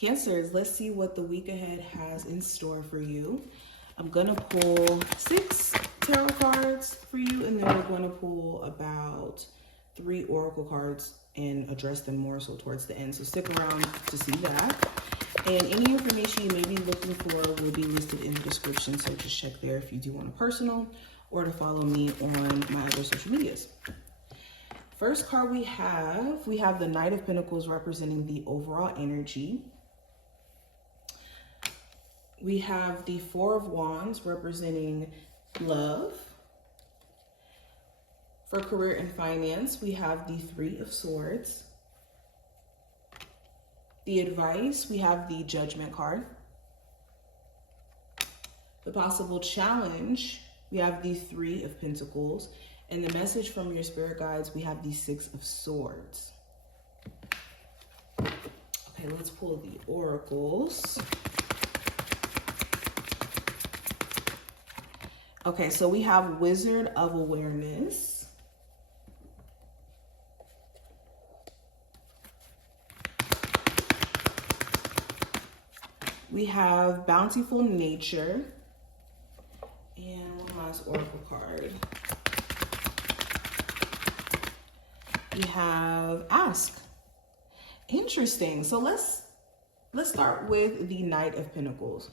Cancers, let's see what the week ahead has in store for you. I'm gonna pull 6 tarot cards for you, and then we're gonna pull about 3 oracle cards and address them more so towards the end. So stick around to see that. And any information you may be looking for will be listed in the description, so just check there if you do want a personal or to follow me on my other social medias. First card we have the Knight of Pentacles representing the overall energy. We have the Four of Wands representing love. For career and finance, we have the Three of Swords. The advice, we have the Judgment card. The possible challenge, we have the Three of Pentacles. And the message from your spirit guides, we have the Six of Swords. Okay, let's pull the oracles. Okay, so we have Wizard of Awareness. We have Bountiful Nature. And one last oracle card. We have Ask. Interesting. So let's start with the Knight of Pentacles.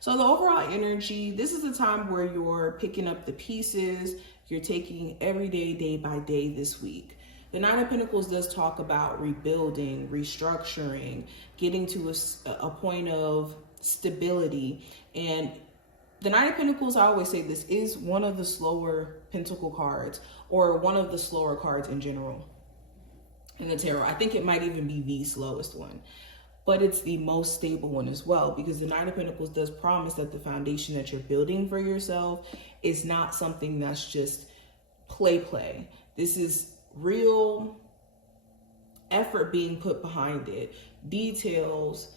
So the overall energy, this is a time where you're picking up the pieces, you're taking every day by day this week. The Knight of Pentacles does talk about rebuilding, restructuring, getting to a point of stability. And the Knight of Pentacles, I always say this, is one of the slower pentacle cards, or one of the slower cards in general in the tarot. I think it might even be the slowest one. But it's the most stable one as well, because the Knight of Pentacles does promise that the foundation that you're building for yourself is not something that's just play. This is real effort being put behind it, details,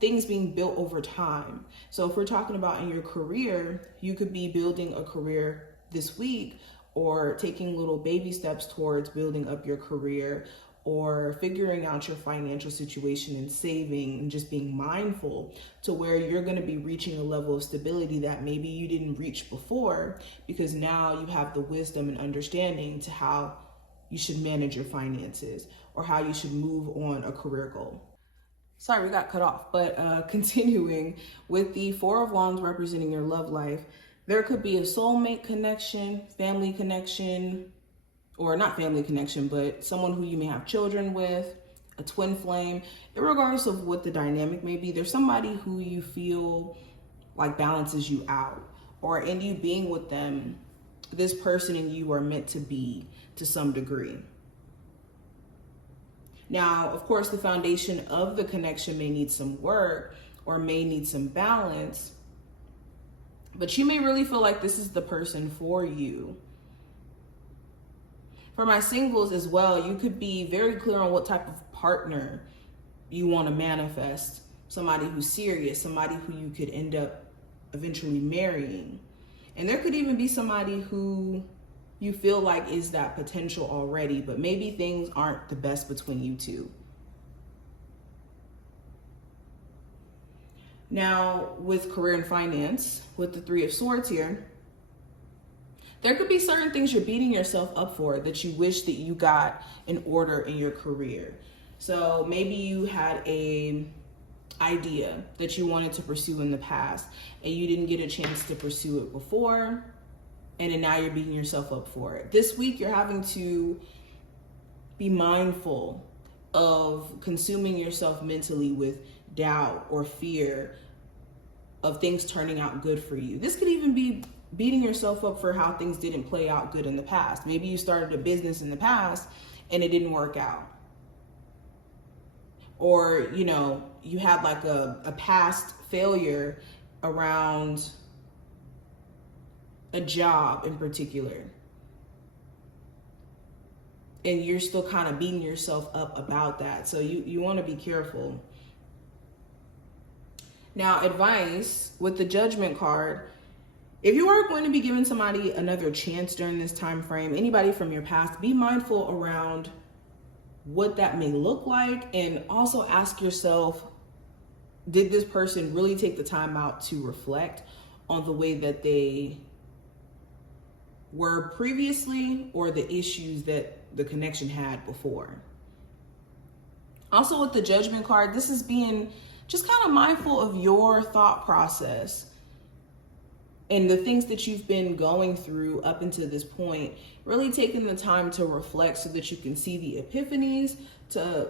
things being built over time. So if we're talking about in your career, you could be building a career this week, or taking little baby steps towards building up your career, or figuring out your financial situation and saving and just being mindful to where you're going to be reaching a level of stability that maybe you didn't reach before, because now you have the wisdom and understanding to how you should manage your finances or how you should move on a career goal. Sorry, we got cut off, but continuing with the Four of Wands representing your love life, there could be a soulmate connection, family connection, or not family connection, but someone who you may have children with, a twin flame. Regardless of what the dynamic may be, there's somebody who you feel like balances you out, or in you being with them, this person and you are meant to be to some degree. Now, of course, the foundation of the connection may need some work or may need some balance, but you may really feel like this is the person for you. For my singles as well, you could be very clear on what type of partner you want to manifest. Somebody who's serious, somebody who you could end up eventually marrying. And there could even be somebody who you feel like is that potential already, but maybe things aren't the best between you two. Now, with career and finance, with the Three of Swords here, there could be certain things you're beating yourself up for that you wish that you got in order in your career. So maybe you had a idea that you wanted to pursue in the past and you didn't get a chance to pursue it before, and then now you're beating yourself up for it. This week, you're having to be mindful of consuming yourself mentally with doubt or fear of things turning out good for you. This could even be beating yourself up for how things didn't play out good in the past. Maybe you started a business in the past and it didn't work out. Or, you had like a past failure around a job in particular, and you're still kind of beating yourself up about that. So you want to be careful. Now, advice with the Judgment card, if you are going to be giving somebody another chance during this time frame, anybody from your past, be mindful around what that may look like, and also ask yourself, did this person really take the time out to reflect on the way that they were previously or the issues that the connection had before? Also with the Judgment card, this is being just kind of mindful of your thought process and the things that you've been going through up until this point, really taking the time to reflect so that you can see the epiphanies to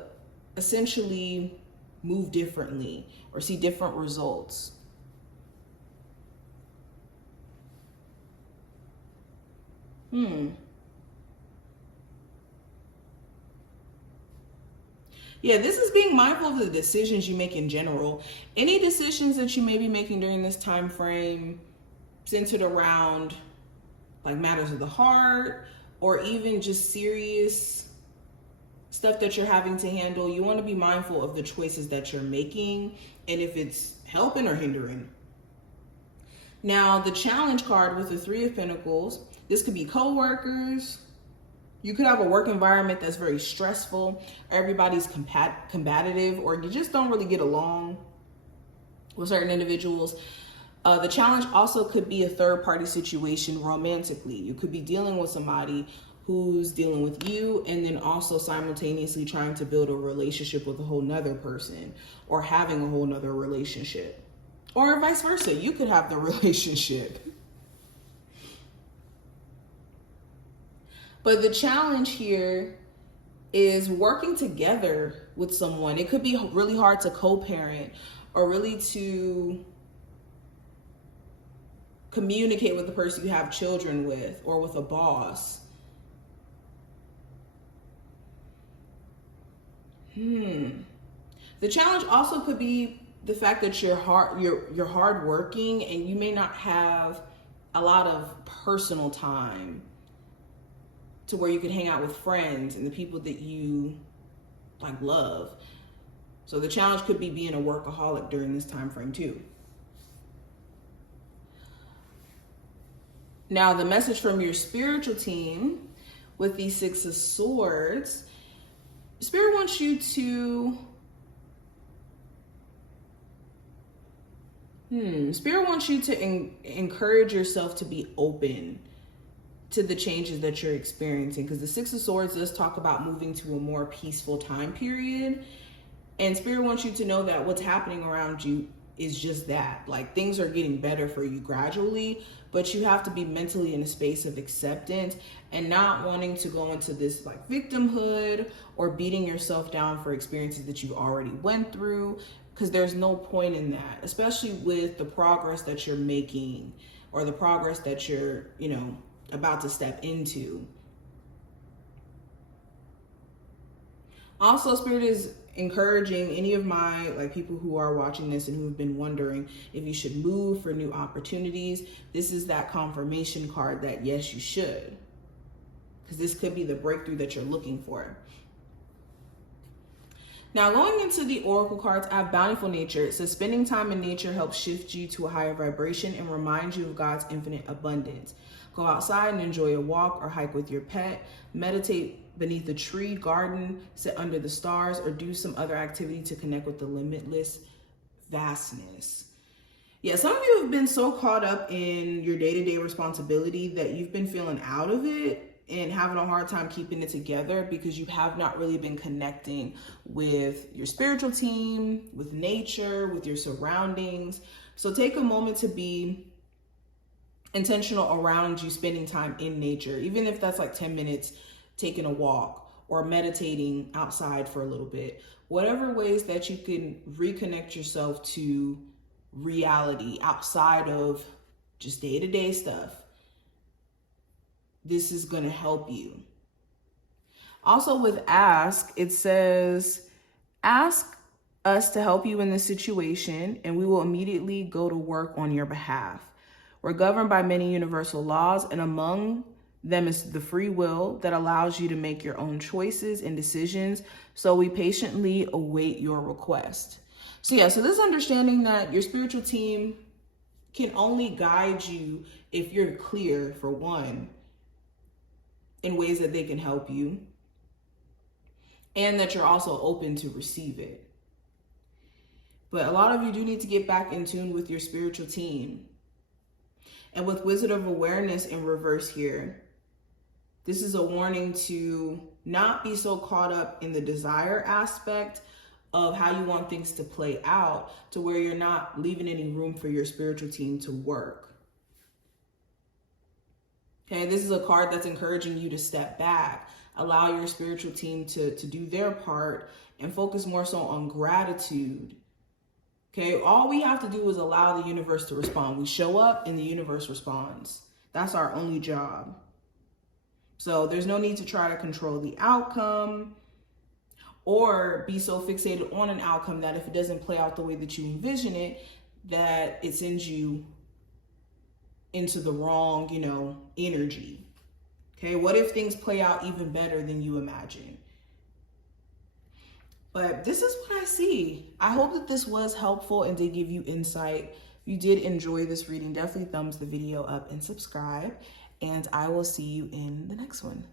essentially move differently or see different results. Yeah, this is being mindful of the decisions you make in general. Any decisions that you may be making during this time frame centered around like matters of the heart, or even just serious stuff that you're having to handle, you want to be mindful of the choices that you're making and if it's helping or hindering. Now, the Challenge card with the Three of Pentacles, this could be co-workers. You could have a work environment that's very stressful. Everybody's combative, or you just don't really get along with certain individuals. The Challenge also could be a third-party situation romantically. You could be dealing with somebody who's dealing with you and then also simultaneously trying to build a relationship with a whole nother person, or having a whole nother relationship, or vice versa. You could have the relationship. But the challenge here is working together with someone. It could be really hard to co-parent or really to communicate with the person you have children with, or with a boss. The challenge also could be the fact that you're hardworking and you may not have a lot of personal time to where you can hang out with friends and the people that you like love. So the challenge could be being a workaholic during this time frame too. Now, the message from your spiritual team with the Six of Swords, Spirit wants you to encourage yourself to be open to the changes that you're experiencing, because the Six of Swords does talk about moving to a more peaceful time period, and Spirit wants you to know that what's happening around you is just that. Like, things are getting better for you gradually, but you have to be mentally in a space of acceptance and not wanting to go into this like victimhood or beating yourself down for experiences that you already went through, because there's no point in that, especially with the progress that you're making or the progress that you're, about to step into. Also, Spirit is encouraging any of my people who are watching this and who have been wondering if you should move for new opportunities. This is that confirmation card that yes, you should, because this could be the breakthrough that you're looking for. Now, going into the oracle cards, I have Bountiful Nature. It says spending time in nature helps shift you to a higher vibration and reminds you of God's infinite abundance. Go outside and enjoy a walk or hike with your pet. Meditate beneath a tree, garden, sit under the stars, or do some other activity to connect with the limitless vastness. Yeah, some of you have been so caught up in your day-to-day responsibility that you've been feeling out of it and having a hard time keeping it together because you have not really been connecting with your spiritual team, with nature, with your surroundings. So take a moment to be intentional around you spending time in nature, even if that's like 10 minutes taking a walk or meditating outside for a little bit. Whatever ways that you can reconnect yourself to reality outside of just day-to-day stuff, this is going to help you. Also with ask, it says, ask us to help you in this situation and we will immediately go to work on your behalf. We're governed by many universal laws, and among them is the free will that allows you to make your own choices and decisions. So we patiently await your request. So this understanding that your spiritual team can only guide you if you're clear, for one, in ways that they can help you. and that you're also open to receive it. But a lot of you do need to get back in tune with your spiritual team. And with Wizard of Awareness in reverse here, this is a warning to not be so caught up in the desire aspect of how you want things to play out, to where you're not leaving any room for your spiritual team to work. Okay, this is a card that's encouraging you to step back, allow your spiritual team to do their part, and focus more so on gratitude. Okay, all we have to do is allow the universe to respond. We show up and the universe responds. That's our only job. So there's no need to try to control the outcome or be so fixated on an outcome that if it doesn't play out the way that you envision it, that it sends you into the wrong, energy. Okay, what if things play out even better than you imagine? But this is what I see. I hope that this was helpful and did give you insight. If you did enjoy this reading, definitely thumbs the video up and subscribe. And I will see you in the next one.